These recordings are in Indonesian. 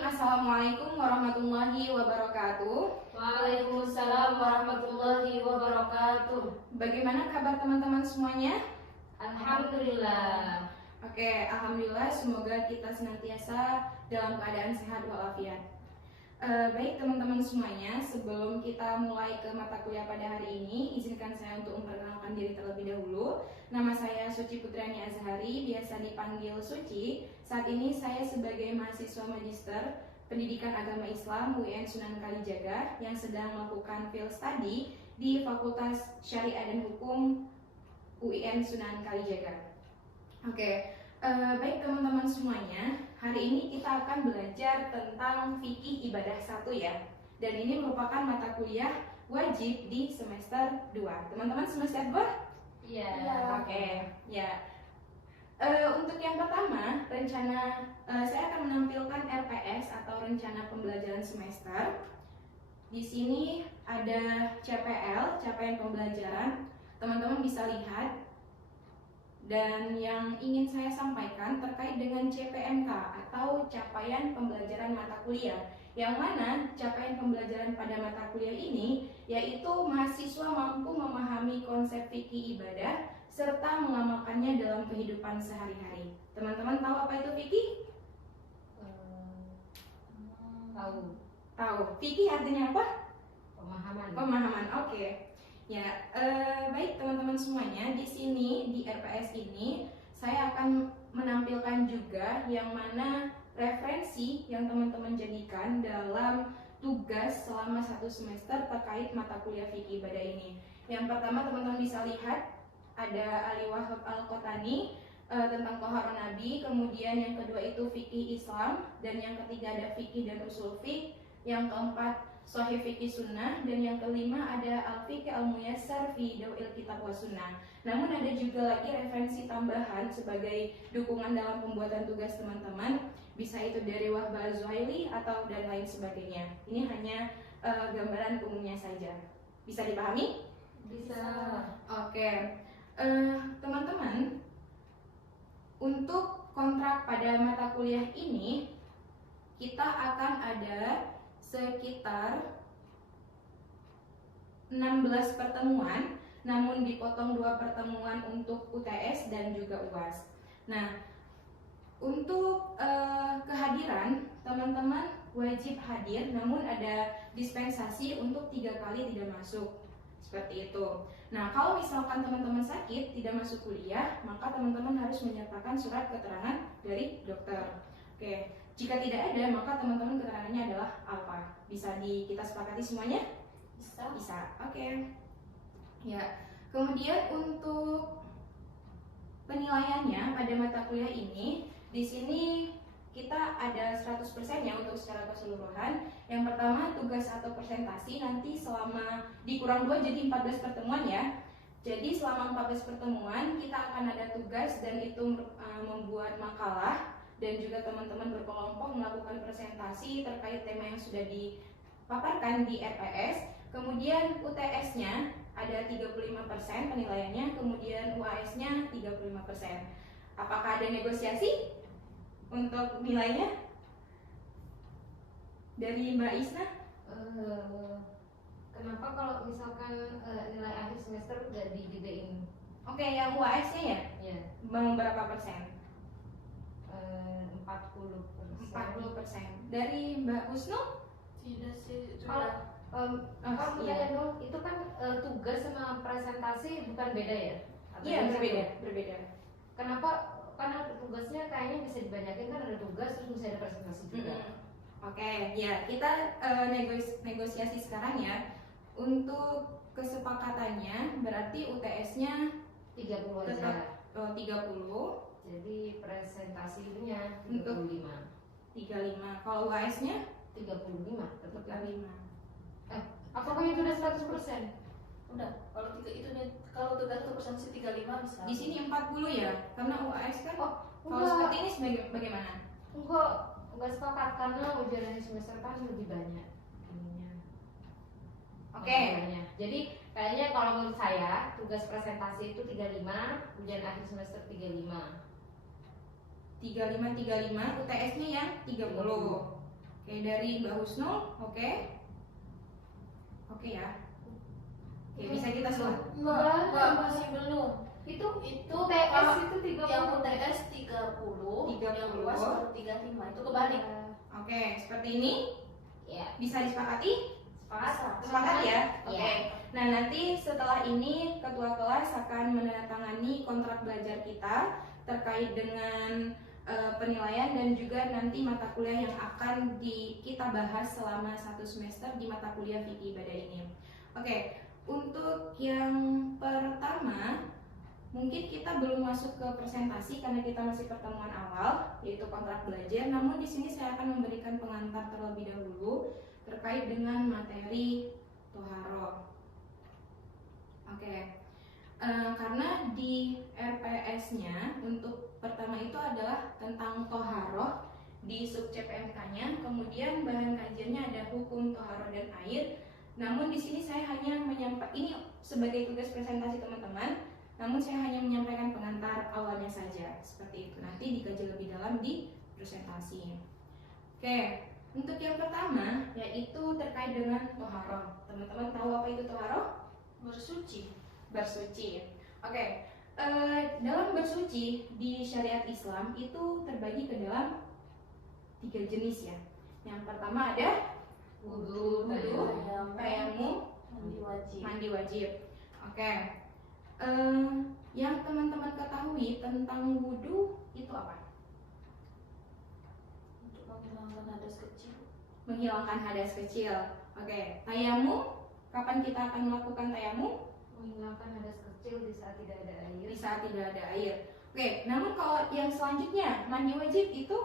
Assalamualaikum warahmatullahi wabarakatuh. Waalaikumsalam warahmatullahi wabarakatuh. Bagaimana kabar teman-teman semuanya? Alhamdulillah. Oke, alhamdulillah, semoga kita senantiasa dalam keadaan sehat walafiat. Baik teman-teman semuanya, sebelum kita mulai ke mata kuliah pada hari ini, izinkan saya untuk memperkenalkan diri terlebih dahulu. Nama saya Suci Putrani Azhari, biasa dipanggil Suci. Saat ini saya sebagai mahasiswa magister Pendidikan Agama Islam UIN Sunan Kalijaga yang sedang melakukan field study di Fakultas Syariah dan Hukum UIN Sunan Kalijaga. Oke. Baik teman-teman semuanya, hari ini kita akan belajar tentang fikih ibadah 1 ya. Dan ini merupakan mata kuliah wajib di semester 2. Teman-teman semester 2? Iya. Oke, ya. Untuk yang pertama, saya akan menampilkan RPS atau rencana pembelajaran semester. Di sini ada CPL, capaian pembelajaran. Teman-teman bisa lihat. Dan yang ingin saya sampaikan terkait dengan CPMK atau capaian pembelajaran mata kuliah, yang mana capaian pembelajaran pada mata kuliah ini yaitu mahasiswa mampu memahami konsep fikih ibadah serta mengamalkannya dalam kehidupan sehari-hari. Teman-teman tahu apa itu fikih? Tahu. Tahu. Fikih artinya apa? Pemahaman. Oke. Ya, baik teman-teman semuanya, di sini di RPS ini saya akan menampilkan juga yang mana referensi yang teman-teman jadikan dalam tugas selama 1 semester terkait mata kuliah fikih ibadah ini. Yang pertama teman-teman bisa lihat ada Ali Wahab Al-Qotani tentang Tohar Nabi, kemudian yang kedua itu fikih Islam, dan yang ketiga ada fikih dan usul fiqh, yang keempat Sahih Fikih Sunnah, dan yang kelima ada Al-Fiqh Al-Muyassar fi Daw'il Kitab wa Sunnah. Namun ada juga lagi referensi tambahan sebagai dukungan dalam pembuatan tugas teman-teman, bisa itu dari Wahbah Al-Zuhaili atau dan lain sebagainya. Ini hanya gambaran umumnya saja. Bisa dipahami? Bisa. Oke. Teman-teman, untuk kontrak pada mata kuliah ini kita akan ada sekitar 16 pertemuan, namun dipotong 2 pertemuan untuk UTS dan juga UAS. Nah, untuk kehadiran teman-teman wajib hadir, namun ada dispensasi untuk 3 kali tidak masuk, seperti itu. Nah, kalau misalkan teman-teman sakit tidak masuk kuliah, maka teman-teman harus menyertakan surat keterangan dari dokter. Oke, jika tidak ada, maka teman-teman keterangannya adalah apa? Bisa kita sepakati semuanya? Bisa. Oke. Ya. Kemudian untuk penilaiannya pada mata kuliah ini, di sini kita ada 100% ya untuk secara keseluruhan. Yang pertama tugas atau presentasi nanti selama dikurang 2 jadi 14 pertemuan ya. Jadi selama 14 pertemuan kita akan ada tugas dan itu membuat makalah, dan juga teman-teman berkelompok melakukan presentasi terkait tema yang sudah dipaparkan di RPS. Kemudian UTS-nya ada 35% penilaiannya, kemudian UAS-nya 35%. Apakah ada negosiasi untuk nilainya? Dari Mbak Isna? Kenapa kalau misalkan nilai akhir semester udah digedein? Oke, yang UAS-nya ya? Ya. Berapa persen? 40%. Dari Mbak Husnu? Tidak sih, Kalau Iya. dong, itu kan tugas sama presentasi bukan beda ya? Atau Iya, bisa berbeda. Kenapa? Karena tugasnya kayaknya bisa dibanyakin, kan ada tugas terus bisa ada presentasi juga. Oke, ya kita negosiasi sekarang ya. Untuk kesepakatannya berarti UTS-nya 30 aja. tetap 30. Jadi presentasinya Untuk 35. Kalau UAS-nya 35 tetap 35. Apakah itu udah 100%? udah. Kalau tugas untuk presentasi 35 bisa. Di sini 40 ya, karena UAS kan. Kalau enggak. seperti ini bagaimana? Enggak sepakat karena ujian akhir semester kan lebih banyak ininya. Oke. Jadi kayaknya kalau menurut saya tugas presentasi itu 35, ujian akhir semester 35. 35, UTS-nya yang 30. Oke, dari Mbak Husnul, oke. Oke ya. Oke, bisa kita selesai. Enggak, masih belum. Itu Itu UTS itu 30. yang UTS 30, yang UAS baru 35. Itu kebalik. Oke, seperti ini Ya, bisa disepakati? sepakat. Sepakat ya? Oke. Iya. Nah, nanti setelah ini ketua kelas akan menandatangani kontrak belajar kita terkait dengan penilaian dan juga nanti mata kuliah yang akan kita bahas selama 1 semester di mata kuliah fikih ibadah ini. Oke, untuk yang pertama mungkin kita belum masuk ke presentasi karena kita masih pertemuan awal yaitu kontrak belajar. Namun di sini saya akan memberikan pengantar terlebih dahulu terkait dengan materi toharoh. Oke, karena di RPS-nya untuk pertama itu adalah tentang toharoh di sub CPMK-nya, kemudian bahan kajiannya ada hukum toharoh dan air. Namun di sini saya hanya menyampaikan ini sebagai tugas presentasi teman-teman, namun saya hanya menyampaikan pengantar awalnya saja seperti itu. Nanti dikaji lebih dalam di presentasi. Oke, untuk yang pertama yaitu terkait dengan toharoh. Teman-teman tahu apa itu toharoh? Bersuci. Bersuci. Oke, dalam bersuci di syariat Islam itu terbagi ke dalam 3 jenis ya. Yang pertama ada Wudu, tayamum, Mandi wajib. mandi wajib. Oke, yang teman-teman ketahui tentang wudu itu apa? Untuk menghilangkan hadas kecil. Menghilangkan hadas kecil. Oke, tayamum, kapan kita akan melakukan tayamum? menghilangkan hadas kecil di saat tidak ada air. Di saat tidak ada air. Oke, namun kalau yang selanjutnya mandi wajib itu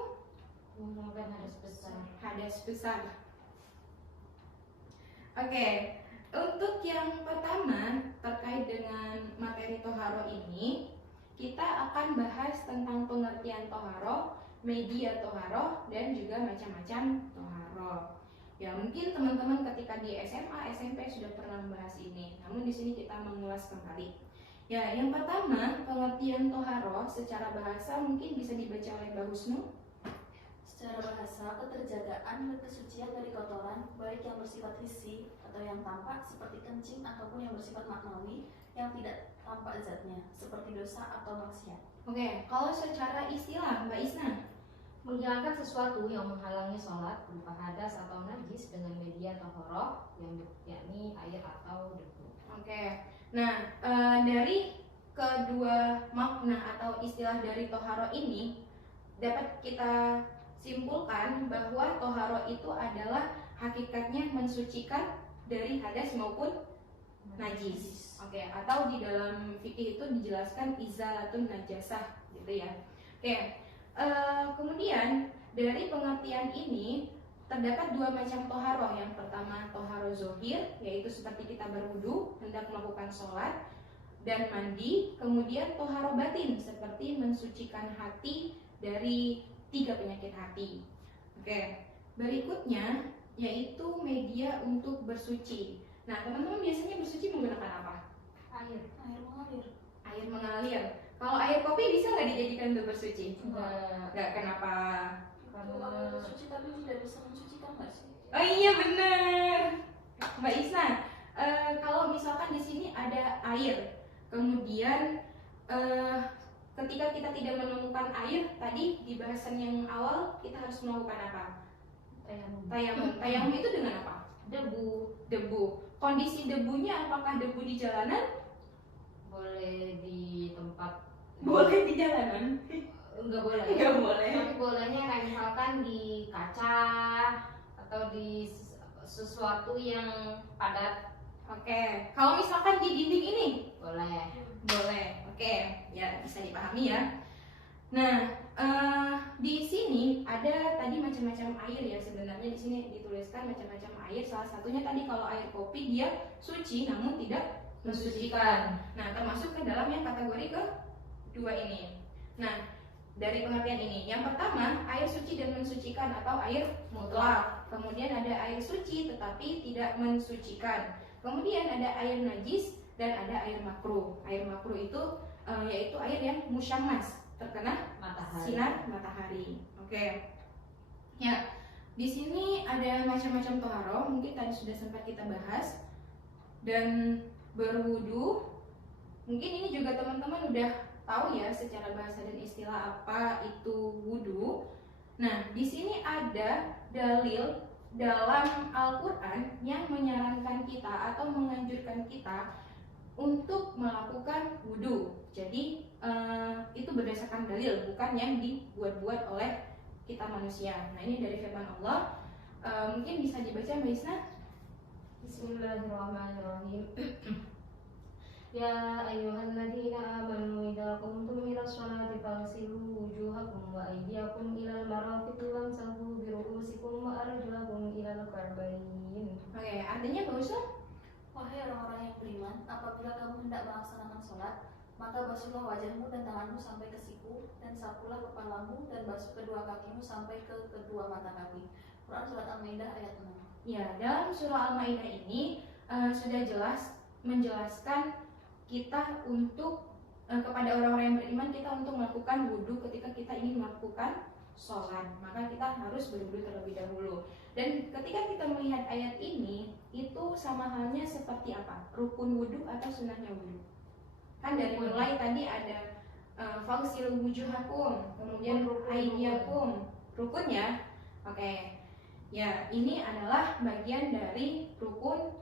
Menghilangkan hadas besar. hadas besar. Oke, untuk yang pertama terkait dengan materi toharoh ini, kita akan bahas tentang pengertian toharoh, media toharoh, dan juga macam-macam toharoh. Ya mungkin teman-teman ketika di SMA, SMP sudah pernah membahas ini. Namun di sini kita mengulas kembali. Ya, yang pertama pengertian toharoh secara bahasa mungkin bisa dibaca oleh Mbak Husnu. Secara bahasa, keterjagaan dan kesucian dari kotoran, baik yang bersifat hissi atau yang tampak seperti kencing ataupun yang bersifat maknawi yang tidak tampak zatnya, seperti dosa atau maksiat. Oke, kalau secara istilah Mbak Isna. Menghilangkan sesuatu yang menghalangi sholat berupa hadas atau najis dengan media toharoh yang yakni air atau debu. Oke, nah dari kedua makna atau istilah dari toharoh ini dapat kita simpulkan bahwa toharoh itu adalah hakikatnya mensucikan dari hadas maupun najis. Oke, atau di dalam fikih itu dijelaskan izalatun najasah gitu ya. Oke, kemudian dari pengertian ini terdapat 2 macam toharoh. Yang pertama toharoh zohir, yaitu seperti kita berwudu hendak melakukan sholat dan mandi. Kemudian toharoh batin, seperti mensucikan hati dari 3 penyakit hati. Oke, berikutnya yaitu media untuk bersuci. Nah, teman-teman biasanya bersuci menggunakan apa? Air. Air mengalir. Air mengalir. Kalau air kopi bisa nggak dijadikan untuk bersuci? Enggak. Nggak, kenapa? Kalau air suci tapi tidak bisa mensucikan nggak sih? Oh iya benar, Mbak Isna. Kalau misalkan di sini ada air, kemudian ketika kita tidak menemukan air, tadi di bahasan yang awal kita harus melakukan apa? Tayamum. Tayamum. Tayamum itu dengan apa? Debu. Debu. Kondisi debunya apakah debu di jalanan? Boleh di tempat. Boleh di jalanan. Enggak boleh. Nggak boleh. Tapi bolehnya kayak misalkan di kaca atau di sesuatu yang padat. Oke. Kalau misalkan di dinding ini? Boleh. Boleh. Oke. Ya bisa dipahami ya. Nah, di sini ada tadi macam-macam air ya. Sebenarnya di sini dituliskan macam-macam air. Salah satunya tadi kalau air kopi dia suci namun tidak mensucikan. Nah, termasuk ke dalam yang kategori kedua ini. Nah, dari pengertian ini, yang pertama air suci dan mensucikan atau air mutlak. Kemudian ada air suci tetapi tidak mensucikan. Kemudian ada air najis dan ada air makruh. Air makruh itu yaitu air yang musyammas, terkena Matahari. sinar matahari. Oke. Ya. di sini ada macam-macam toharoh, mungkin tadi sudah sempat kita bahas. Dan berwudu, mungkin ini juga teman-teman udah tahu ya secara bahasa dan istilah apa itu wudu. Nah, di sini ada dalil dalam Al-Quran yang menyarankan kita atau menganjurkan kita untuk melakukan wudu. Jadi itu berdasarkan dalil, bukan yang dibuat-buat oleh kita manusia. Nah, ini dari firman Allah. Mungkin bisa dibaca Mbak Isna. Bismillahirrahmanirrahim. Ya ayyuhalladzina amanu idza qumtum ila sholati faghsilu wujuhakum wa aydiyakum ilal marafiqi wamsahu bi ru'usikum wa arjulakum ilal ka'bayn. Oke, artinya Mbak Usna? Wahai orang-orang yang beriman, apabila kamu hendak melaksanakan sholat, maka basuhlah wajahmu dan tanganmu sampai ke siku, dan sapulah kepalamu, dan basuh kedua kakimu sampai ke kedua mata kaki. Quran Surat Al-Maidah ayat 6. Ya, dalam surah Al-Maidah ini sudah jelas menjelaskan kita untuk kepada orang-orang yang beriman, kita untuk melakukan wudhu ketika kita ingin melakukan sholat, maka kita harus berwudhu terlebih dahulu. Dan ketika kita melihat ayat ini, itu sama halnya seperti apa? Rukun wudhu atau sunahnya wudhu? Kan dari mulai tadi ada fagsilu wujuhakum, kemudian aydiyakum, rukun ya. Oke. Ya, ini adalah bagian dari rukun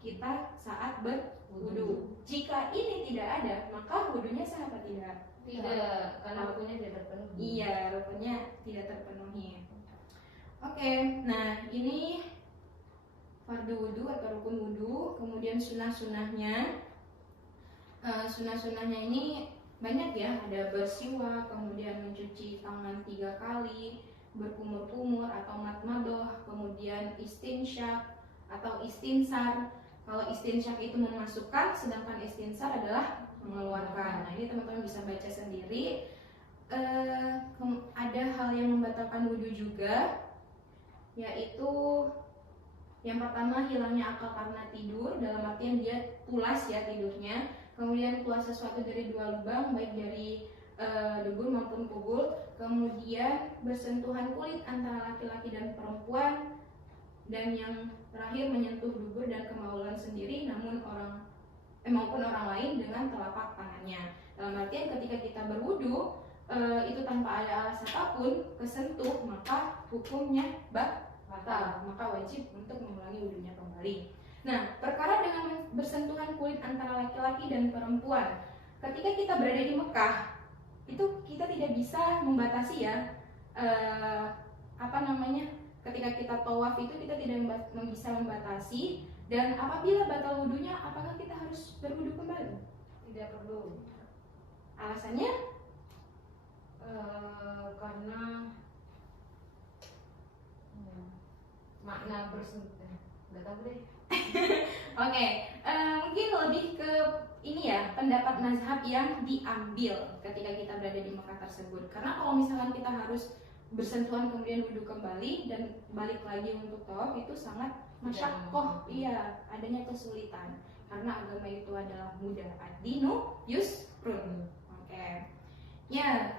kita saat berwudu. Jika ini tidak ada, maka wudunya sah apa tidak? Tidak, karena rukunnya tidak terpenuhi. Iya, rukunnya tidak terpenuhi. Oke, nah ini fardu wudu atau rukun wudu. Kemudian sunah-sunahnya. Sunah-sunahnya ini banyak ya. Ada bersiwak, kemudian mencuci tangan 3 kali, berkumur-kumur atau madmadoh, kemudian istinsyak atau istinsar. Kalau istinsyak itu memasukkan, sedangkan istinsar adalah mengeluarkan. Nah, ini teman-teman bisa baca sendiri. Ada hal yang membatalkan wudhu juga, yaitu yang pertama hilangnya akal karena tidur, dalam artian dia pulas ya tidurnya. Kemudian keluar sesuatu dari 2 lubang, baik dari dubur maupun kubul. Kemudian bersentuhan kulit antara laki-laki dan perempuan. Dan yang terakhir menyentuh dubur dan kemaluan sendiri maupun orang lain dengan telapak tangannya. Dalam artian ketika kita berwudu itu tanpa ada alasan apapun kesentuh, maka hukumnya batal, maka wajib untuk mengulangi wudunya kembali. Nah, perkara dengan bersentuhan kulit antara laki-laki dan perempuan, ketika kita berada di Mekah, itu kita tidak bisa membatasi ya, ketika kita tawaf itu kita tidak bisa membatasi. Dan apabila batal wudunya, apakah kita harus berwudu kembali? Tidak perlu. Alasannya? Karena makna bersentuh. Nggak tahu deh. Oke, mungkin lebih ke ini ya, pendapat mazhab yang diambil ketika kita berada di Mekah tersebut. Karena kalau misalkan kita harus bersentuhan kemudian wudhu kembali dan balik lagi untuk tawaf, itu sangat masyaqqah, iya, adanya kesulitan. Karena agama itu adalah mudah, ad-dinu yusrun. Oke. Ya,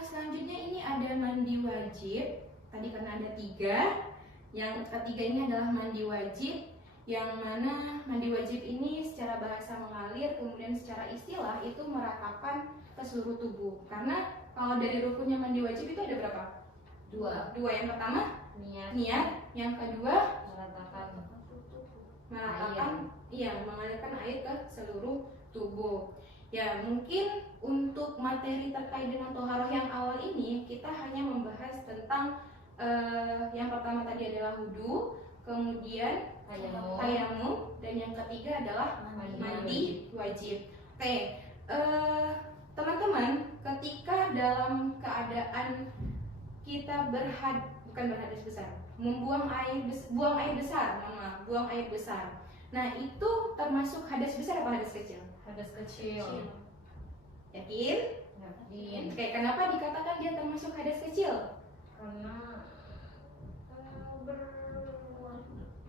selanjutnya ini ada mandi wajib. Tadi karena ada 3. Yang ketiga ini adalah mandi wajib, yang mana mandi wajib ini secara bahasa mengalir, kemudian secara istilah itu meratakan ke seluruh tubuh. Karena kalau dari rukunnya mandi wajib itu ada berapa? 2. Yang pertama niat, yang kedua meratakan, mengalirkan air ke seluruh tubuh. Ya, mungkin untuk materi terkait dengan toharoh yang awal ini kita hanya membahas tentang yang pertama tadi adalah wudu, kemudian tayamum, dan yang ketiga adalah mandi wajib. Oke, teman-teman, ketika dalam keadaan kita buang air besar. Nah, itu termasuk hadas besar apa hadas kecil? Hadas kecil. Yakin? Yakin. Oke, kenapa dikatakan dia termasuk hadas kecil? Karena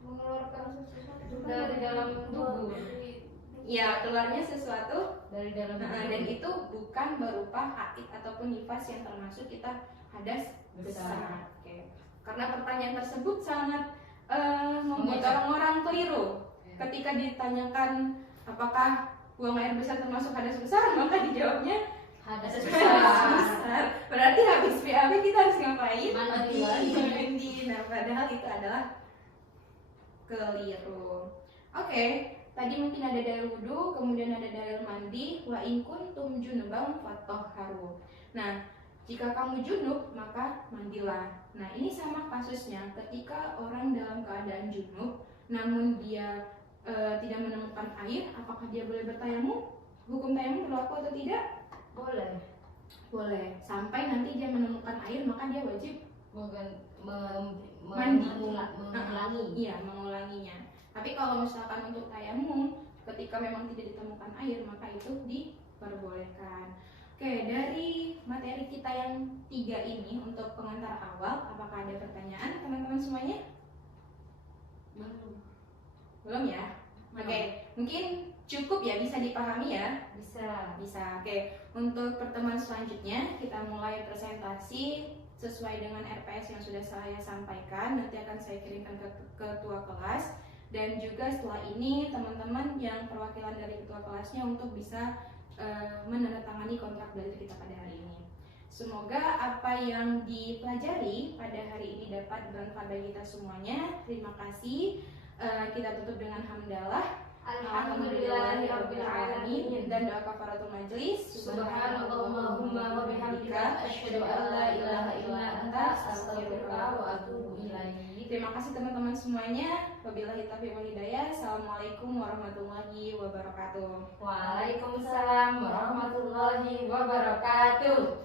mengeluarkan sesuatu dari dalam tubuh. Ya, keluarnya sesuatu dari dalam tubuh. Dan itu bukan berupa haid ataupun nifas yang termasuk kita hadas besar. Oke. karena pertanyaan tersebut sangat membuat orang-orang keliru. Ketika ditanyakan apakah buang air besar termasuk hadas besar, maka dijawabnya Hadas besar. Berarti habis BAB kita harus ngapain? Mandi. Mandi. Nah, padahal itu adalah keliru. Oke, tadi mungkin ada dalil wudu, kemudian ada dalil mandi. Wa in kuntum junuban fatahharu. Nah, jika kamu junub maka mandilah. Nah, ini sama kasusnya ketika orang dalam keadaan junub namun dia tidak menemukan air, apakah dia boleh bertayamum? Hukum tayamum berlaku atau tidak? Boleh. Boleh. Sampai nanti dia menemukan air maka dia wajib mandi. Mengulangi. Iya, mengulanginya. Tapi kalau misalkan untuk tayamum ketika memang tidak ditemukan air maka itu diperbolehkan. Oke, dari materi kita yang 3 ini untuk pengantar awal, apakah ada pertanyaan teman-teman semuanya? Belum ya? Oke, mungkin cukup ya, bisa dipahami ya? Bisa. Oke, untuk pertemuan selanjutnya kita mulai presentasi sesuai dengan RPS yang sudah saya sampaikan. Nanti akan saya kirimkan ke ketua kelas, dan juga setelah ini teman-teman yang perwakilan dari ketua kelasnya untuk bisa menandatangani kontrak belajar kita pada hari ini. Semoga apa yang dipelajari pada hari ini dapat bermanfaat bagi kita semuanya. Terima kasih. Kita tutup dengan hamdalah. Alhamdulillahirabbil alamin. Dan doa kafaratul majelis. Subhanallahumma wa bihamdika asyhadu an la ilaha illa anta astaghfiruka wa atubu ilaik. Terima kasih teman-teman semuanya. Wabillahi taufiq wal hidayah. Assalamualaikum warahmatullahi wabarakatuh. Waalaikumsalam warahmatullahi wabarakatuh.